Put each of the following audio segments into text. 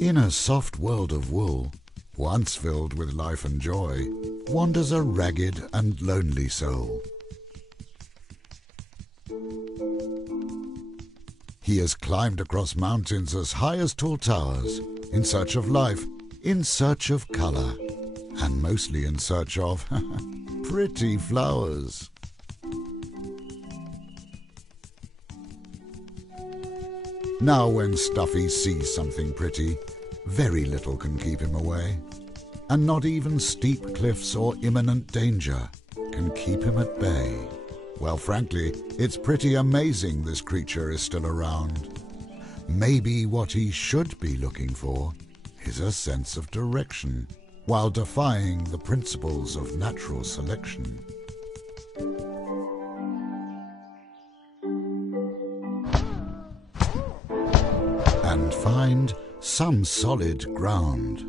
In a soft world of wool, once filled with life and joy, wanders a ragged and lonely soul. He has climbed across mountains as high as tall towers, in search of life, in search of colour, and mostly in search of pretty flowers. Now when Stuffy sees something pretty, very little can keep him away, and not even steep cliffs or imminent danger can keep him at bay. Well, frankly, it's pretty amazing this creature is still around. Maybe what he should be looking for is a sense of direction, while defying the principles of natural selection. And find some solid ground.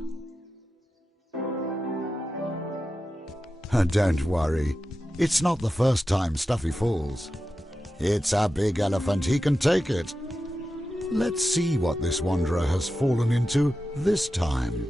Don't worry, it's not the first time Stuffy falls. It's a big elephant, he can take it. Let's see what this wanderer has fallen into this time.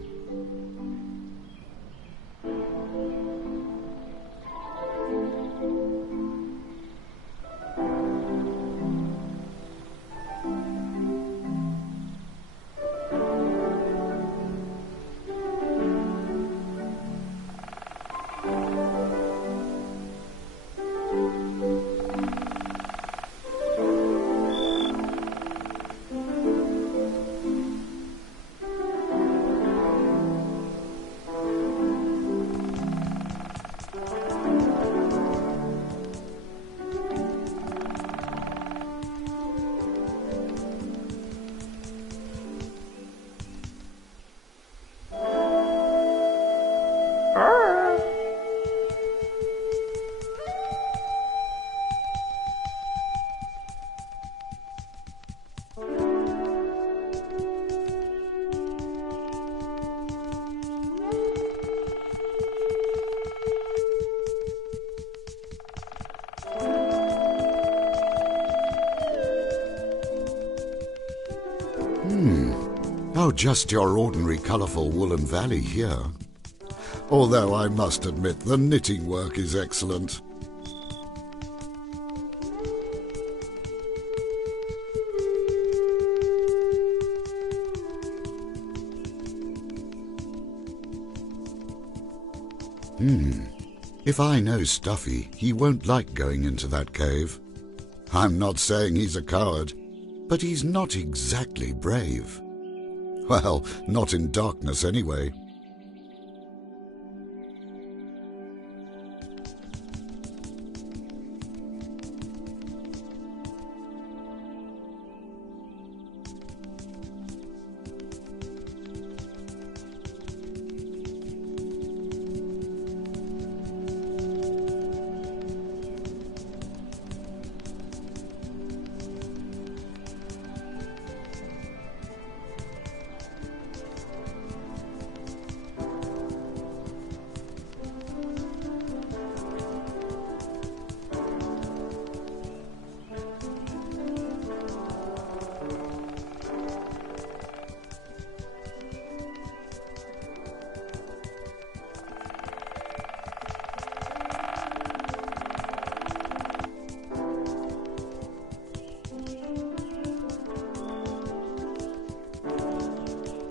Oh, just your ordinary colourful woolen valley here. Although I must admit the knitting work is excellent. If I know Stuffy, he won't like going into that cave. I'm not saying he's a coward, but he's not exactly brave. Well, not in darkness anyway.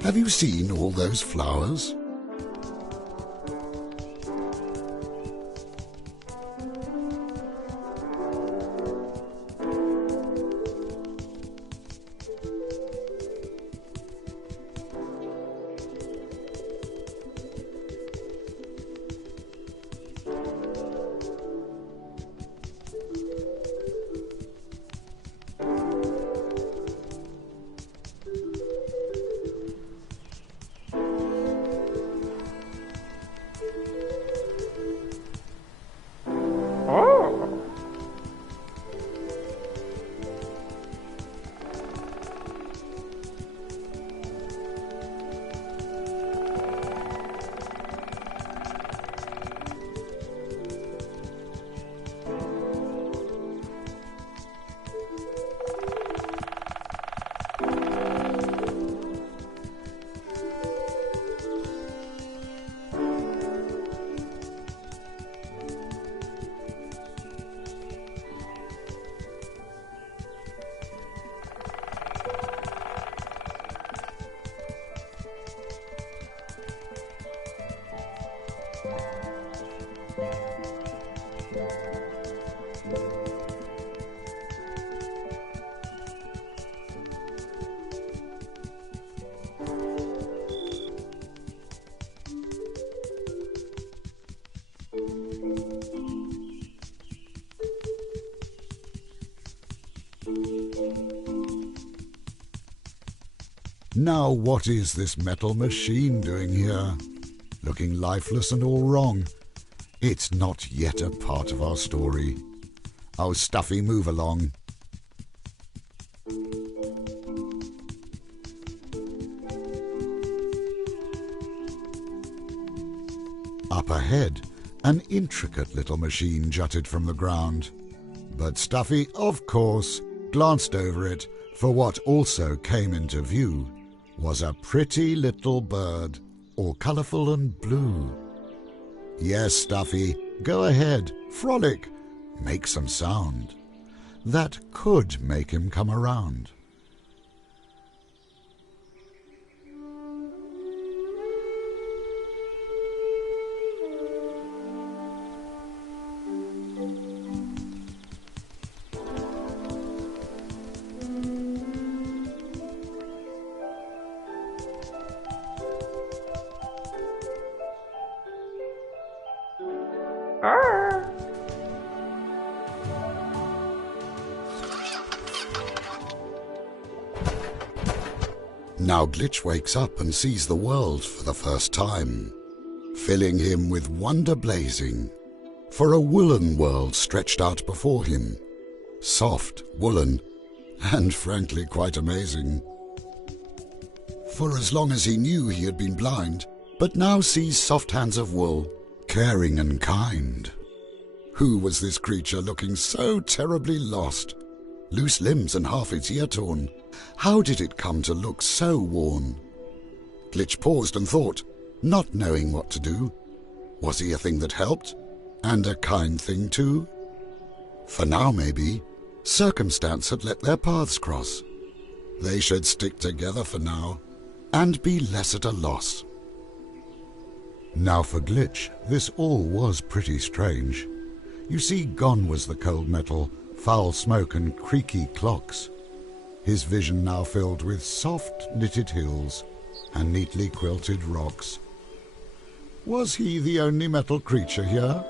Have you seen all those flowers? Now what is this metal machine doing here? Looking lifeless and all wrong. It's not yet a part of our story. Oh, Stuffy, move along. Up ahead, an intricate little machine jutted from the ground. But Stuffy, of course, glanced over it, for what also came into view was a pretty little bird, all colourful and blue. Yes, Stuffy, go ahead, frolic, make some sound. That could make him come around. Now Glitch wakes up and sees the world for the first time, filling him with wonder blazing, for a woolen world stretched out before him, soft, woolen, and frankly quite amazing. For as long as he knew he had been blind, but now sees soft hands of wool, caring and kind. Who was this creature looking so terribly lost? Loose limbs and half its ear torn. How did it come to look so worn? Glitch paused and thought, not knowing what to do. Was he a thing that helped? And a kind thing too? For now, maybe, circumstance had let their paths cross. They should stick together for now, and be less at a loss. Now for Glitch, this all was pretty strange. You see, gone was the cold metal, foul smoke and creaky clocks. His vision now filled with soft knitted hills and neatly quilted rocks. Was he the only metal creature here?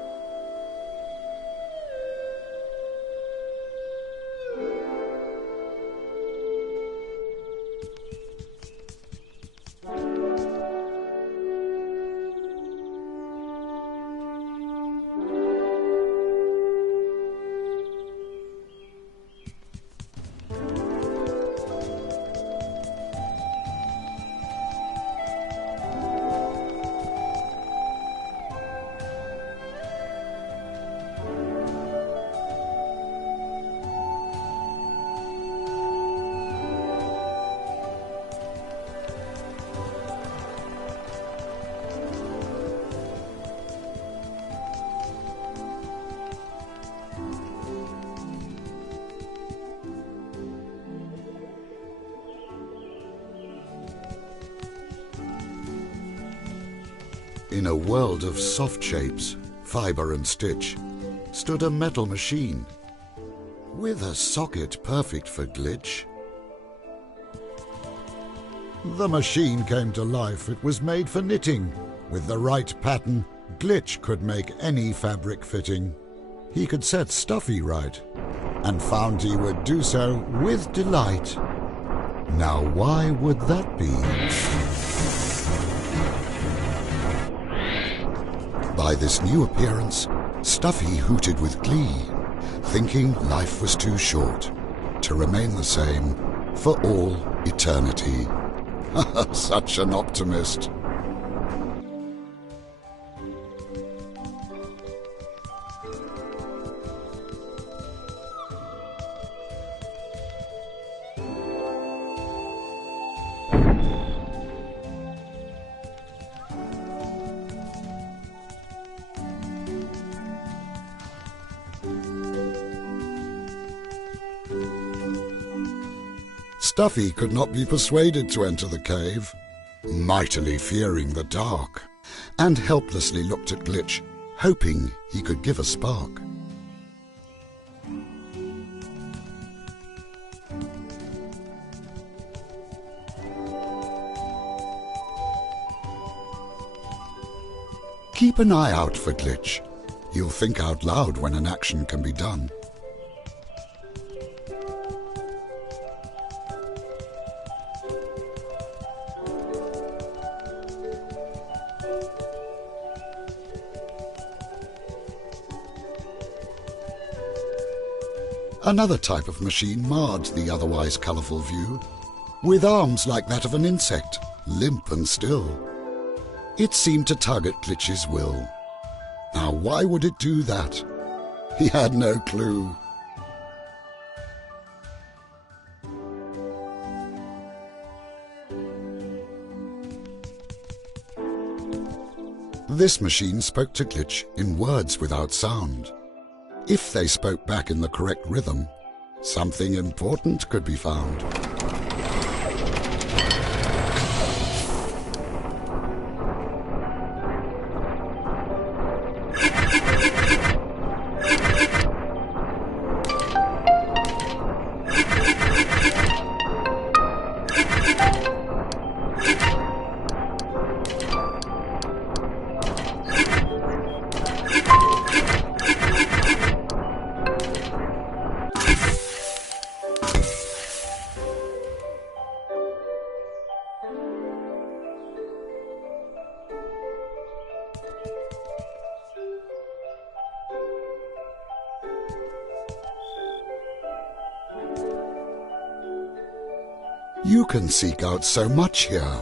In a world of soft shapes, fibre and stitch, stood a metal machine, with a socket perfect for Glitch. The machine came to life. It was made for knitting. With the right pattern, Glitch could make any fabric fitting. He could set Stuffy right, and found he would do so with delight. Now why would that be? By this new appearance, Stuffy hooted with glee, thinking life was too short to remain the same for all eternity. Such an optimist. Stuffy could not be persuaded to enter the cave, mightily fearing the dark, and helplessly looked at Glitch, hoping he could give a spark. Keep an eye out for Glitch. He'll think out loud when an action can be done. Another type of machine marred the otherwise colourful view, with arms like that of an insect, limp and still. It seemed to tug at Glitch's will. Now why would it do that? He had no clue. This machine spoke to Glitch in words without sound. If they spoke back in the correct rhythm, something important could be found. You can seek out so much here.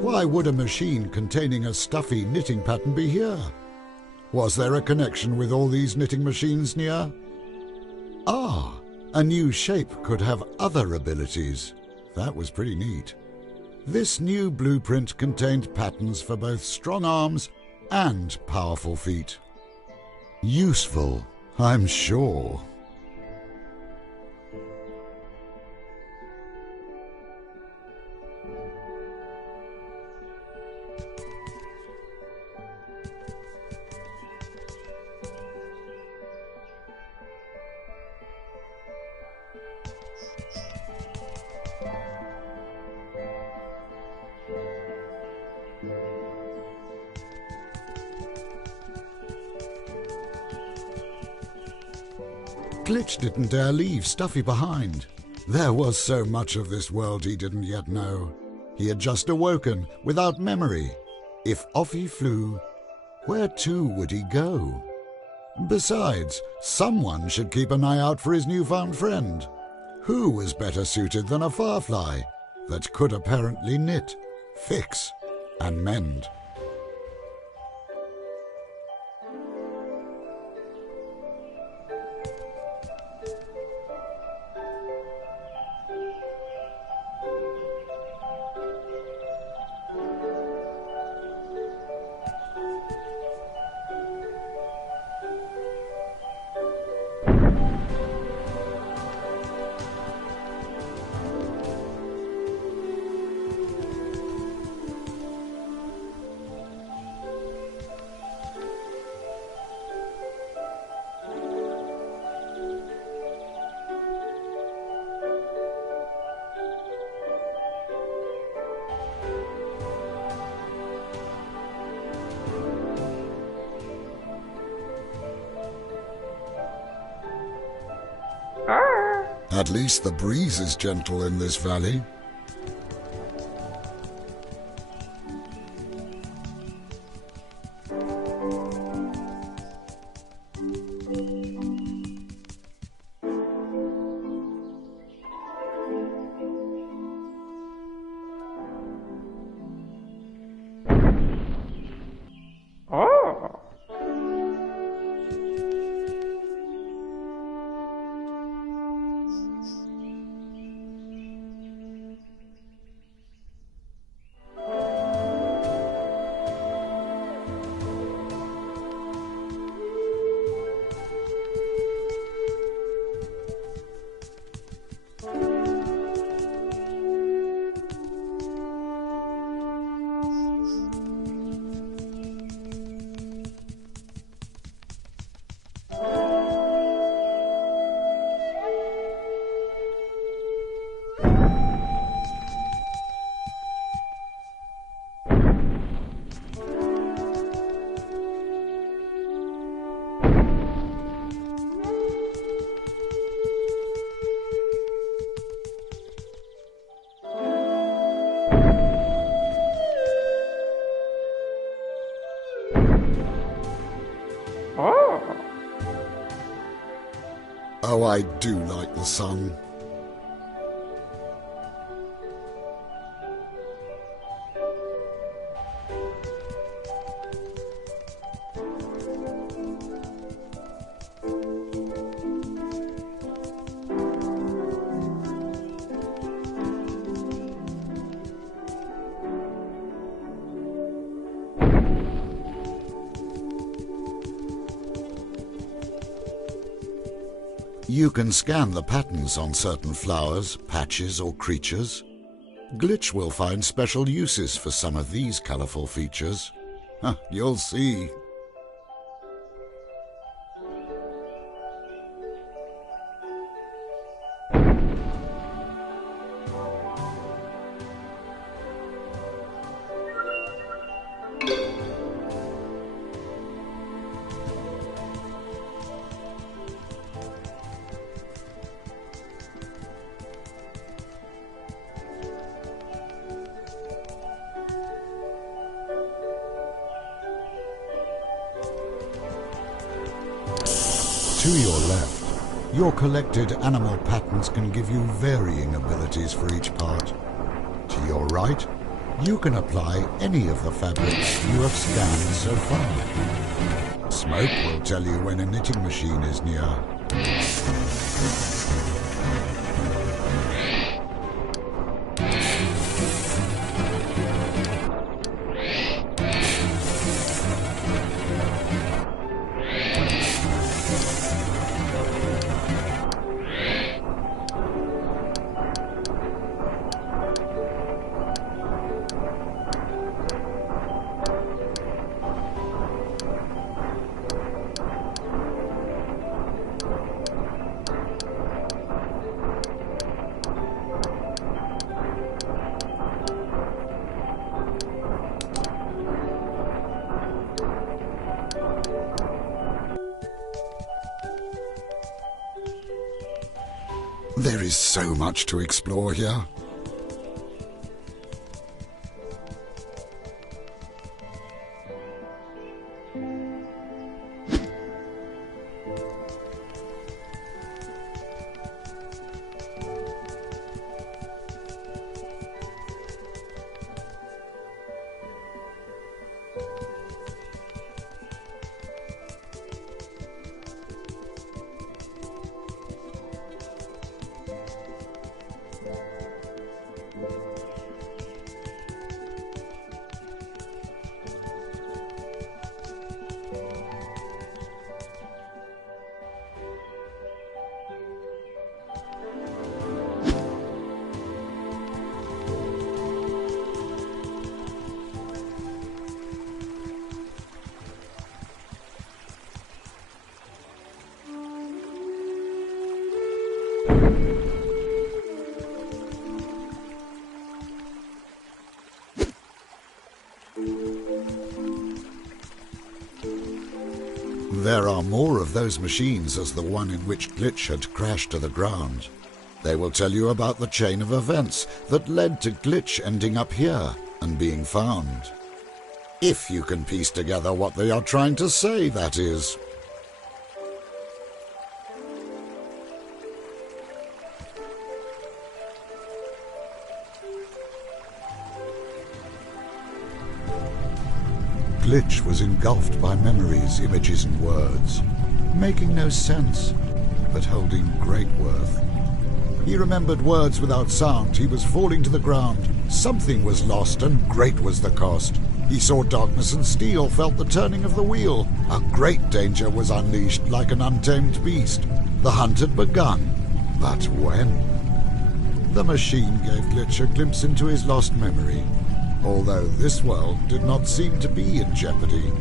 Why would a machine containing a stuffy knitting pattern be here? Was there a connection with all these knitting machines near? Ah, a new shape could have other abilities. That was pretty neat. This new blueprint contained patterns for both strong arms and powerful feet. Useful, I'm sure. Glitch didn't dare leave Stuffy behind. There was so much of this world he didn't yet know. He had just awoken, without memory. If off he flew, where to would he go? Besides, someone should keep an eye out for his newfound friend. Who was better suited than a firefly that could apparently knit, fix, and mend? At least the breeze is gentle in this valley. Oh, I do like the sun. You can scan the patterns on certain flowers, patches or creatures. Glitch will find special uses for some of these colourful features. You'll see. To your left, your collected animal patterns can give you varying abilities for each part. To your right, you can apply any of the fabrics you have scanned so far. Smoke will tell you when a knitting machine is near. There is so much to explore here. There are more of those machines as the one in which Glitch had crashed to the ground. They will tell you about the chain of events that led to Glitch ending up here and being found. If you can piece together what they are trying to say, that is. Glitch was engulfed by memories, images and words, making no sense, but holding great worth. He remembered words without sound. He was falling to the ground. Something was lost, and great was the cost. He saw darkness and steel, felt the turning of the wheel. A great danger was unleashed like an untamed beast. The hunt had begun, but when? The machine gave Glitch a glimpse into his lost memory. Although this world did not seem to be in jeopardy,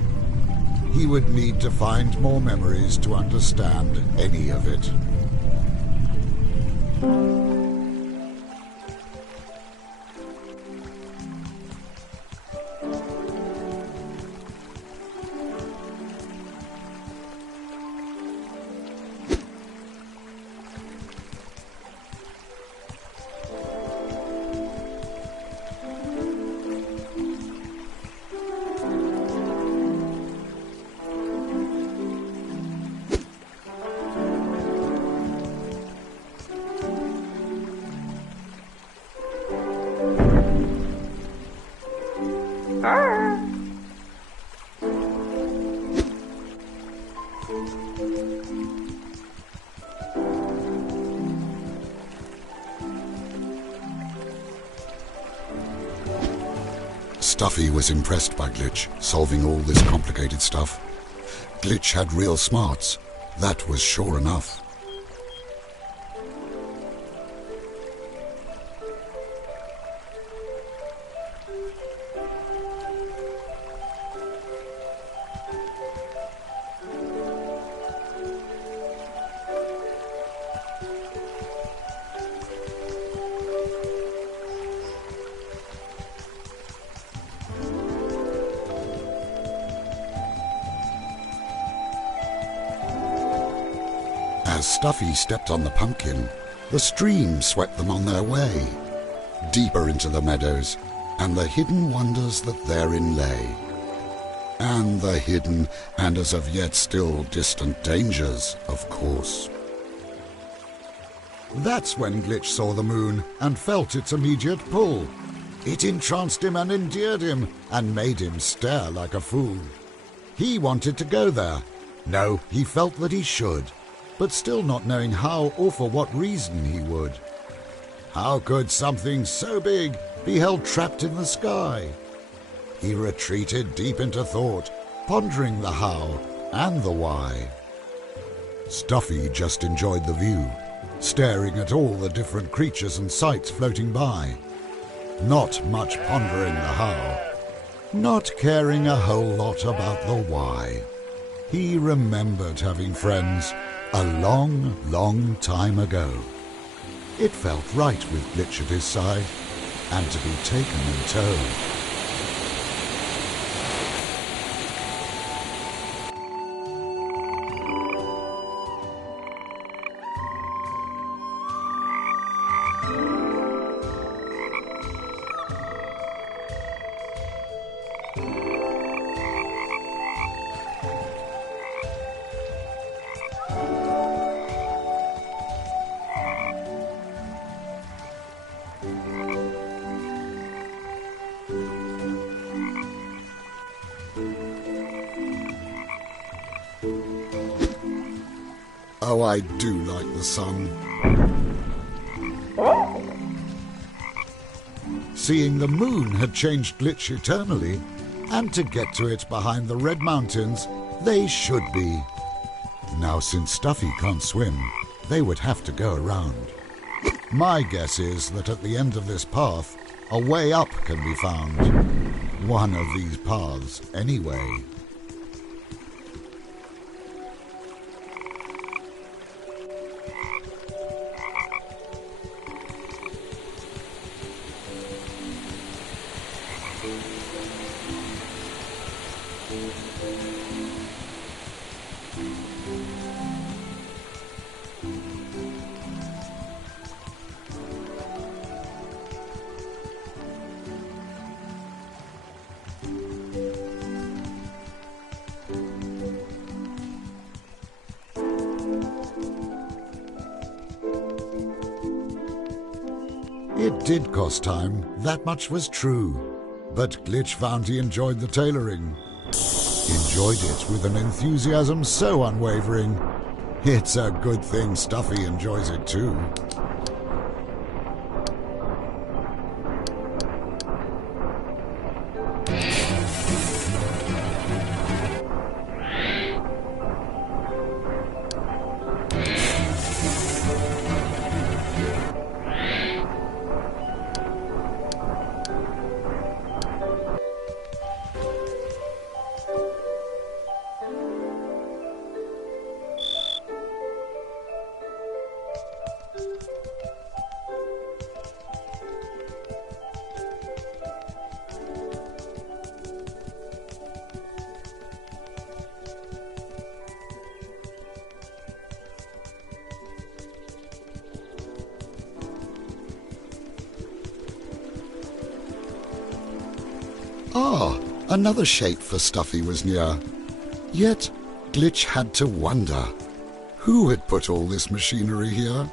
he would need to find more memories to understand any of it. Stuffy was impressed by Glitch, solving all this complicated stuff. Glitch had real smarts, that was sure enough. As Stuffy stepped on the pumpkin, the stream swept them on their way, deeper into the meadows, and the hidden wonders that therein lay. And the hidden and as of yet still distant dangers, of course. That's when Glitch saw the moon and felt its immediate pull. It entranced him and endeared him and made him stare like a fool. He wanted to go there. No, he felt that he should, but still not knowing how or for what reason he would. How could something so big be held trapped in the sky? He retreated deep into thought, pondering the how and the why. Stuffy just enjoyed the view, staring at all the different creatures and sights floating by. Not much pondering the how, not caring a whole lot about the why. He remembered having friends a long, long time ago. It felt right with Glitch at his side, and to be taken in tow. Oh, I do like the sun. Seeing the moon had changed Glitch eternally, and to get to it behind the Red Mountains, they should be. Now, since Stuffy can't swim, they would have to go around. My guess is that at the end of this path, a way up can be found. One of these paths, anyway. It did cost time, that much was true. But Glitch found he enjoyed the tailoring. Enjoyed it with an enthusiasm so unwavering. It's a good thing Stuffy enjoys it too. Ah, another shape for Stuffy was near. Yet Glitch had to wonder, who had put all this machinery here?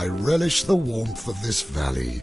I relish the warmth of this valley.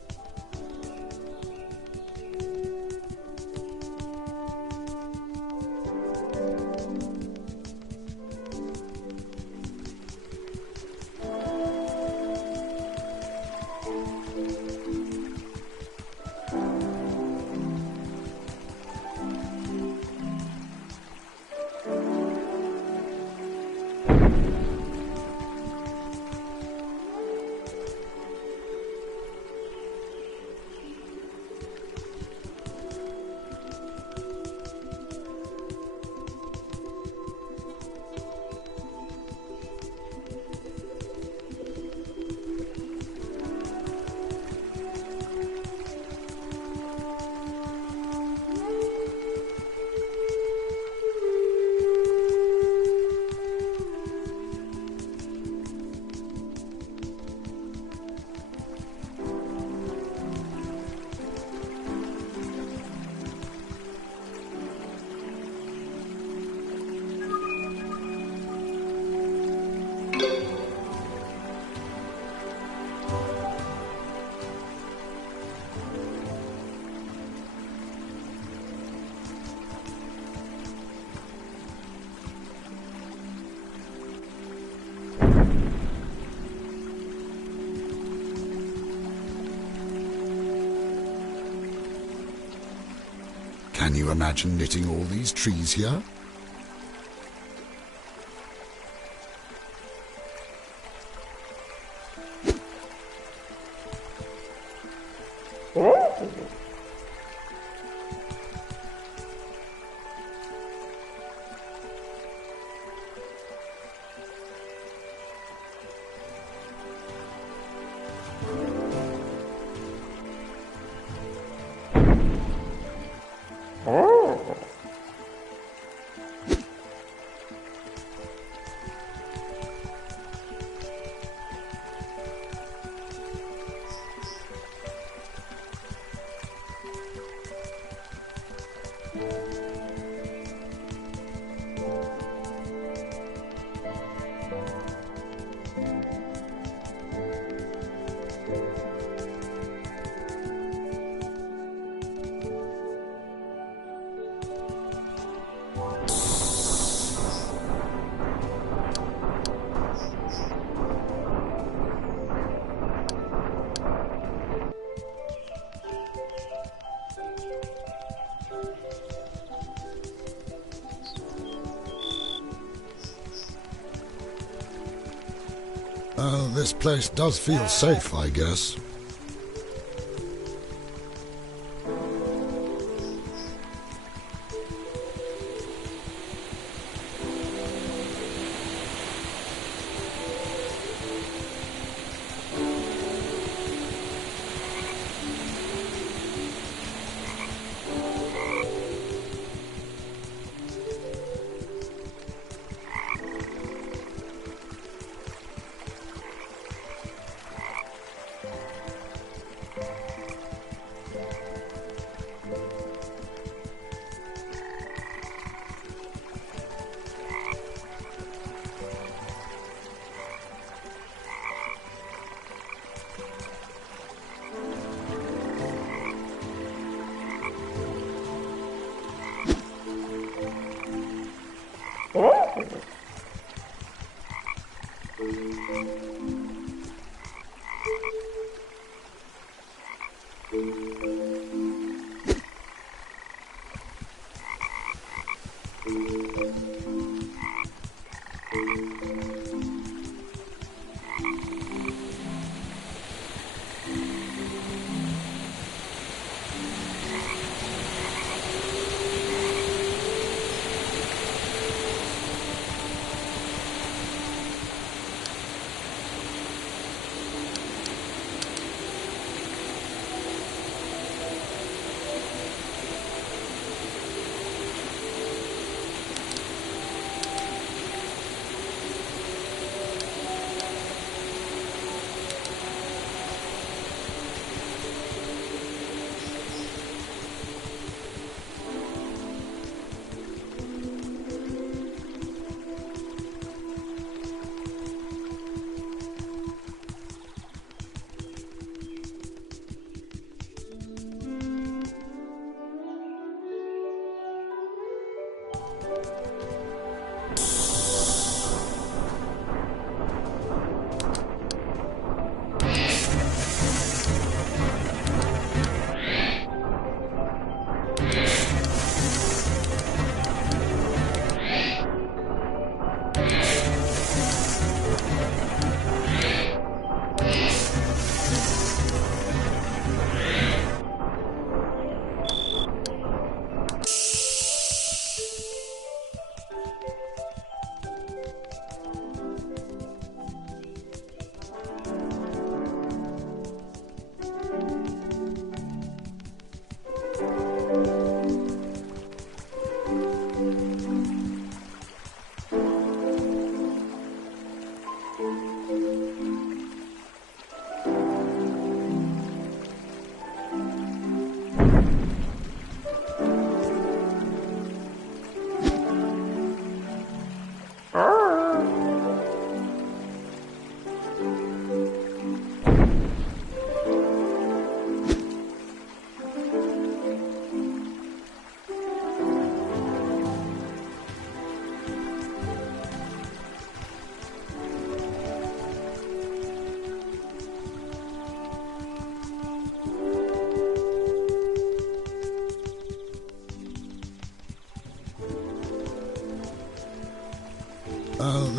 Can you imagine knitting all these trees here? This place does feel safe, I guess.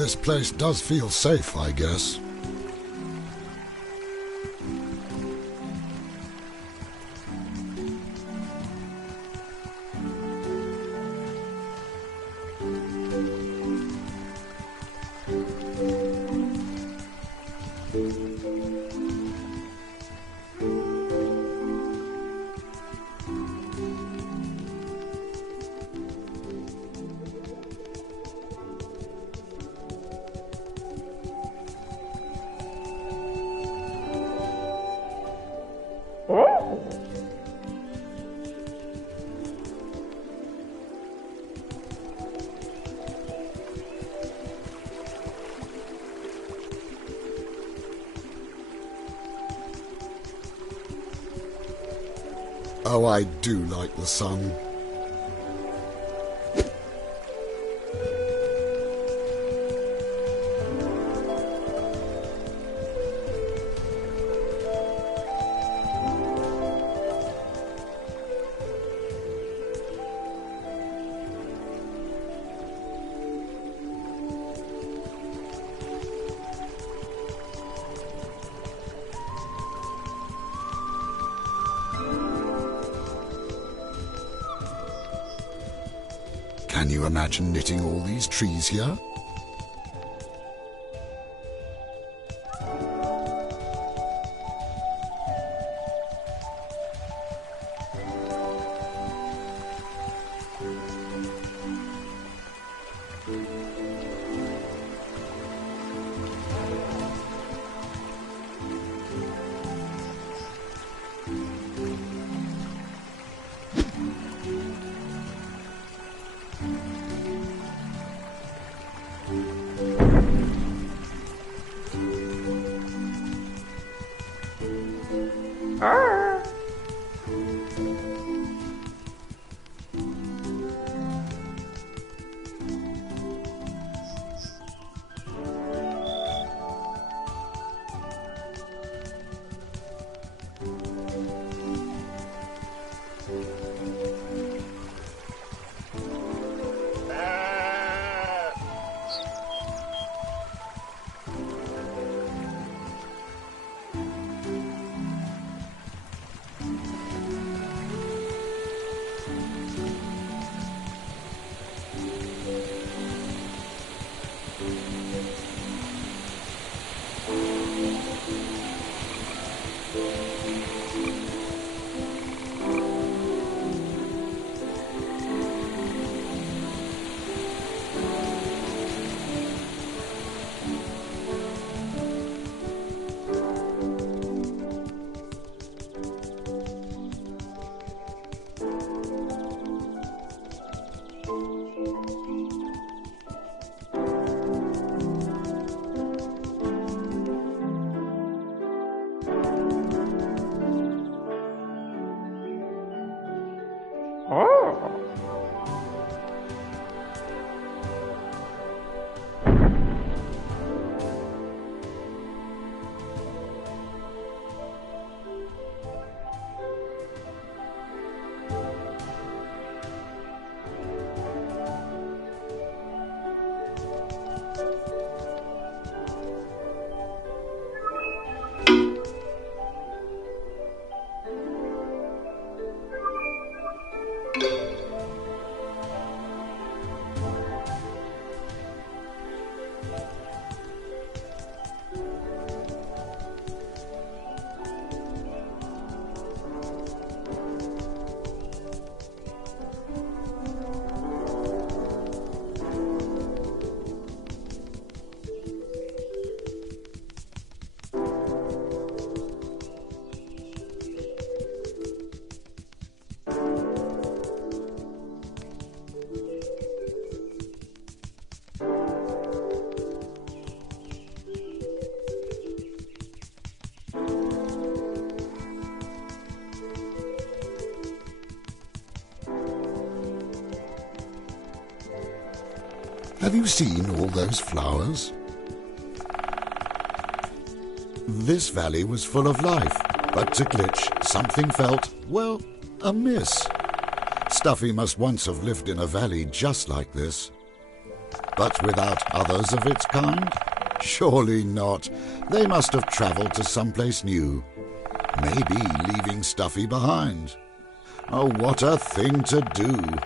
This place does feel safe, I guess. Oh, I do like the sun. Can you imagine knitting all these trees here? Have you seen all those flowers? This valley was full of life, but to Glitch something felt, well, amiss. Stuffy must once have lived in a valley just like this. But without others of its kind? Surely not. They must have travelled to someplace new. Maybe leaving Stuffy behind. Oh, what a thing to do!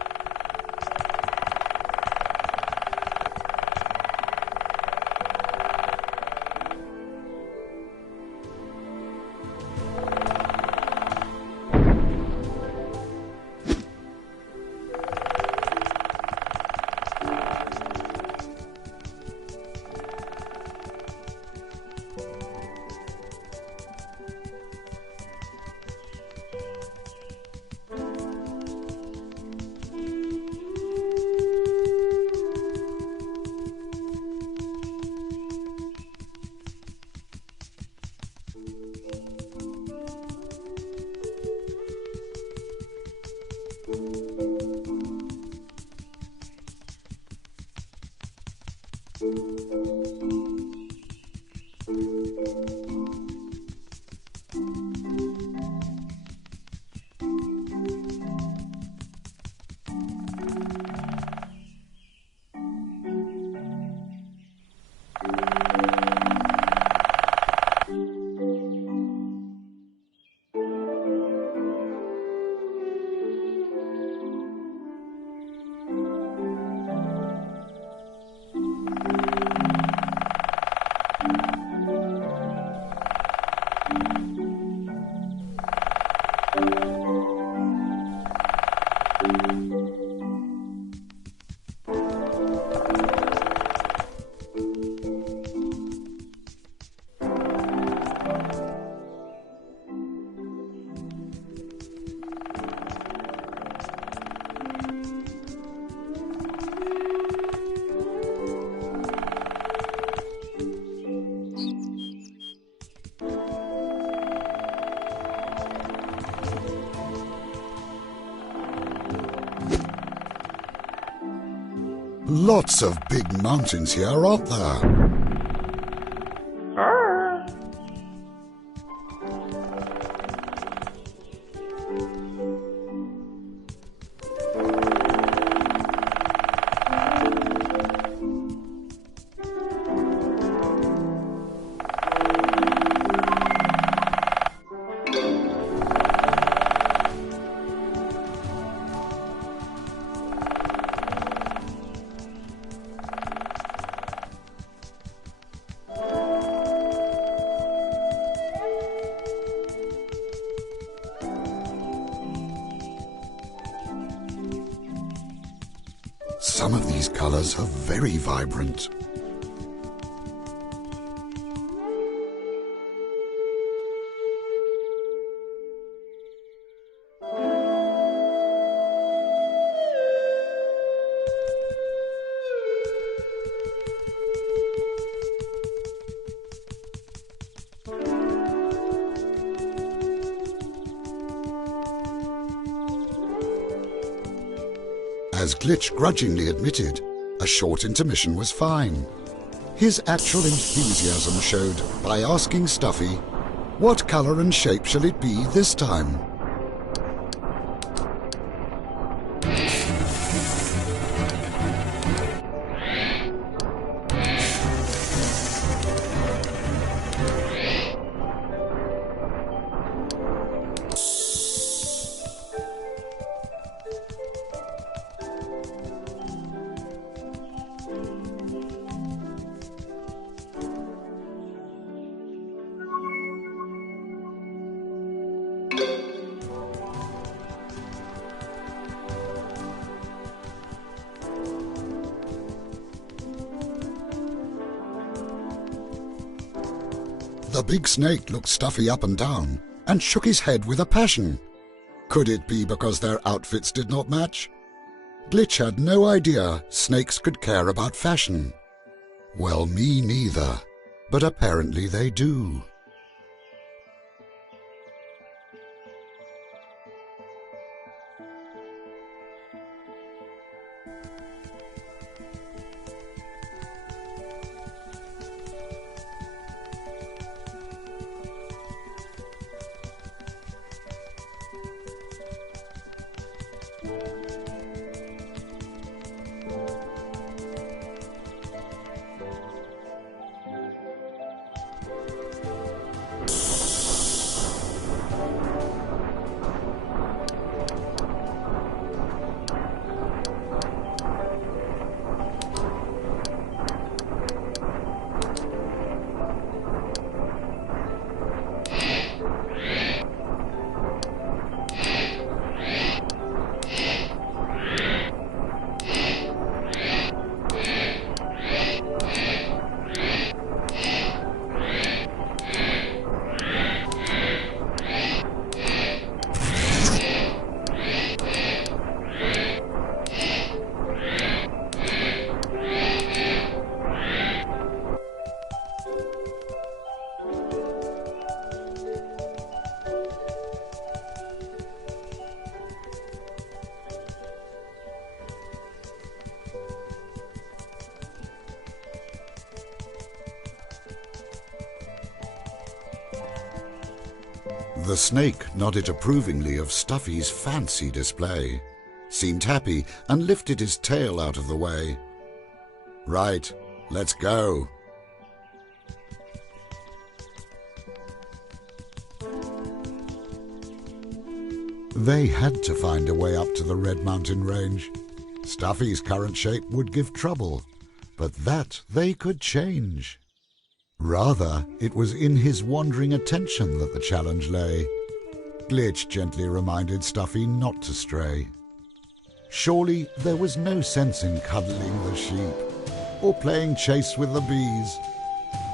Lots of big mountains here, aren't there? Some of these colours are very vibrant. As Glitch grudgingly admitted, a short intermission was fine. His actual enthusiasm showed by asking Stuffy, "What colour and shape shall it be this time?" The big snake looked Stuffy up and down and shook his head with a passion. Could it be because their outfits did not match? Glitch had no idea snakes could care about fashion. Well, me neither, but apparently they do. The snake nodded approvingly of Stuffy's fancy display, seemed happy, and lifted his tail out of the way. "Right, let's go." They had to find a way up to the Red Mountain Range. Stuffy's current shape would give trouble, but that they could change. Rather, it was in his wandering attention that the challenge lay. Glitch gently reminded Stuffy not to stray. Surely there was no sense in cuddling the sheep, or playing chase with the bees,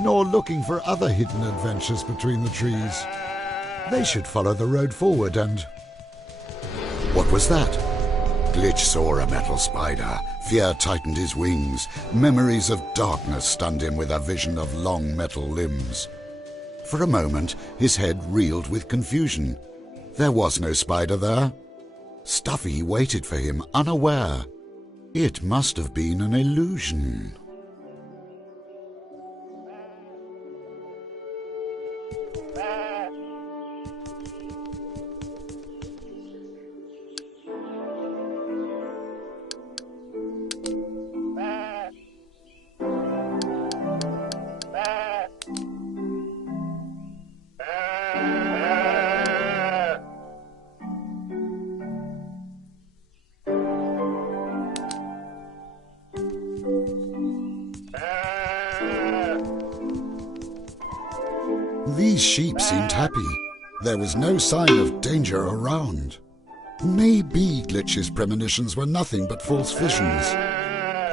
nor looking for other hidden adventures between the trees. They should follow the road forward and... What was that? Glitch saw a metal spider. Fear tightened his wings. Memories of darkness stunned him with a vision of long metal limbs. For a moment, his head reeled with confusion. There was no spider there. Stuffy waited for him, unaware. It must have been an illusion. These sheep seemed happy. There was no sign of danger around. Maybe Glitch's premonitions were nothing but false visions,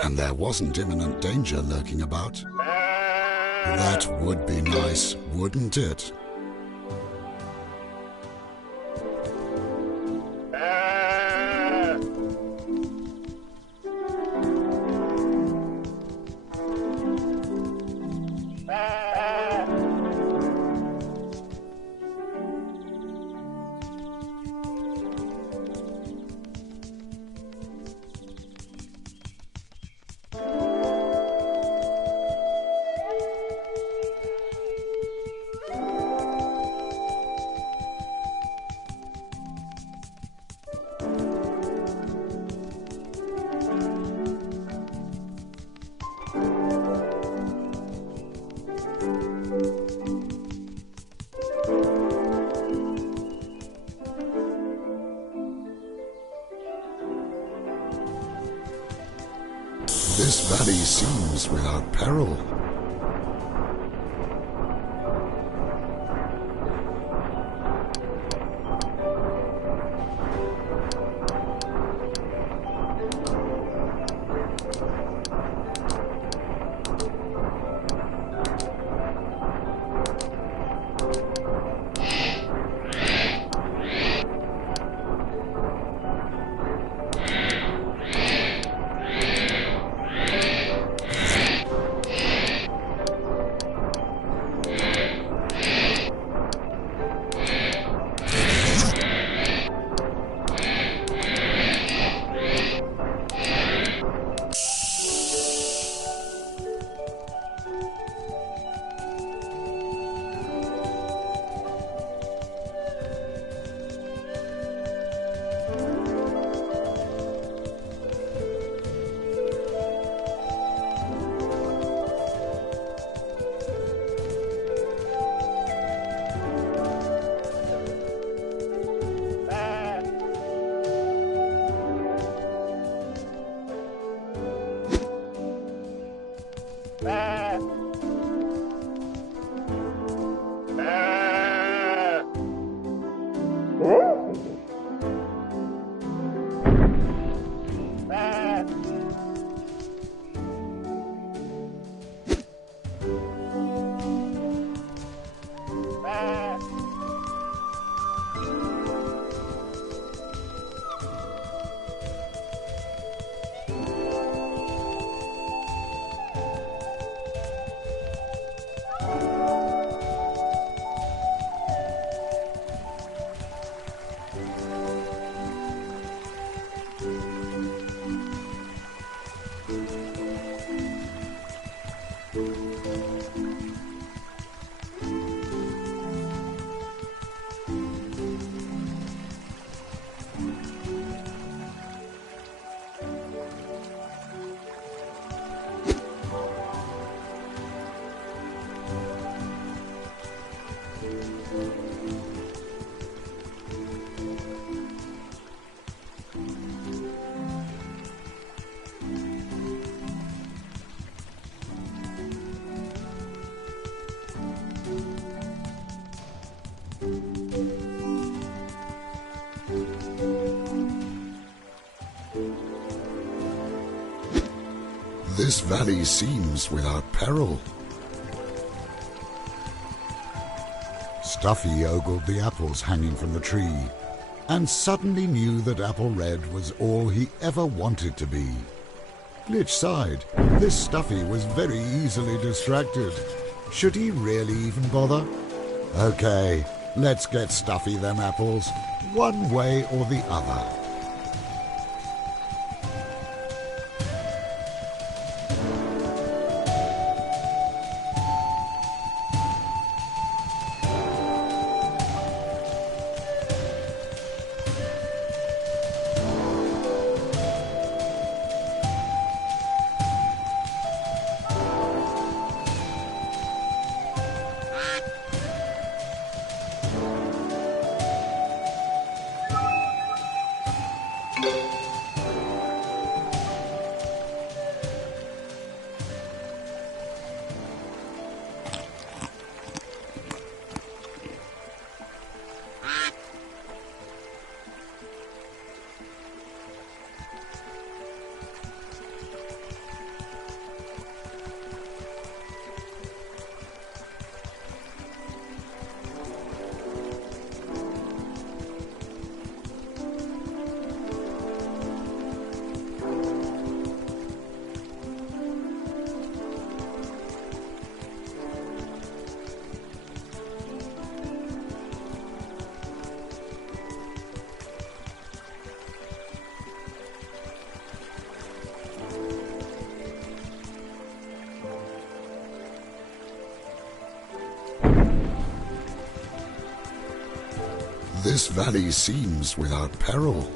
and there wasn't imminent danger lurking about. That would be nice, wouldn't it? This valley seems without peril. This valley seems without peril. Stuffy ogled the apples hanging from the tree, and suddenly knew that Apple Red was all he ever wanted to be. Glitch sighed. This Stuffy was very easily distracted. Should he really even bother? Okay, let's get Stuffy them apples, one way or the other. this valley seems without peril.